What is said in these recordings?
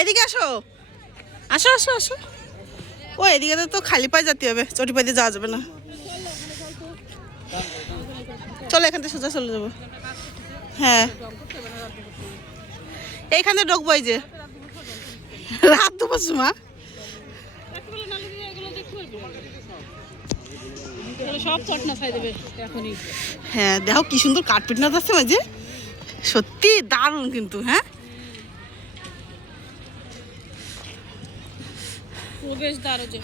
এদিকে আসো। আসো আসো আসো। ও এদিকে তো খালি পায়ে যেতে হবে, চটি পায়ে যাওয়া যাবে না। চলো, এখান থেকে সোজা চলে যাব। হ্যাঁ। এইখানে ঢুকবো এই যে। রাত দুপুর সময় হ্যাঁ দেখো কি সুন্দর কার্পেট না যাচ্ছে মাঝে সত্যি দারুণ কিন্তু হ্যাঁ? প্রবেশদ্বার যে।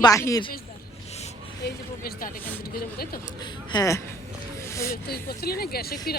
বাহির। এই যে প্রবেশদ্বার এখান থেকে তো? হ্যাঁ। তুই করছিলি না গ্যাসে কি